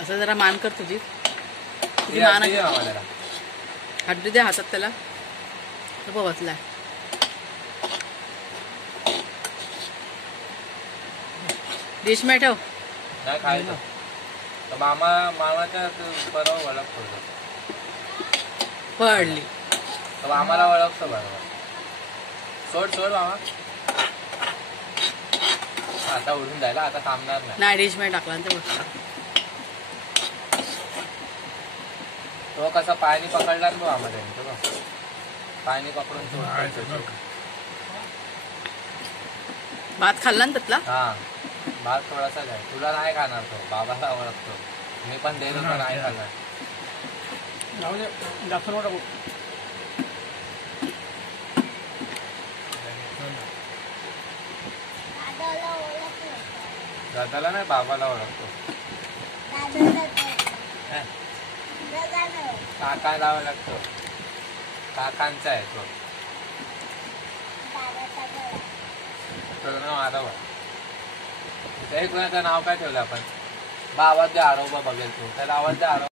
असं जरा मान कर तुझी मान हड्डी दे हातात त्याला तो बसलाय डिश में ठेव नाही खायचं तर मामाच्या बरोबर ओळखतो पडली तर मामाला ओळखतो बरोबर सोड मामा आता उडून जायला आता थांबणार नाही डिश मध्ये टाकला ते बघ तो कसा पायाने पकडला तो आम्हाला तो बघ पायाने पकडून भात खाल्ला ना त्यातला हा भात थोडासाच आहे तुला नाही खाणार तो बाबाला ओळखतो मी पण देतो पण नाही खाणार दादाला नाही बाबाला ओळखतो काकाला ओळखतो काकांचा आहे तो नाव आरव आहे एक वेळाचं नाव काय ठेवलं आपण बाबाचे आरोबा बघेल तू त्याला आवाज आरोबा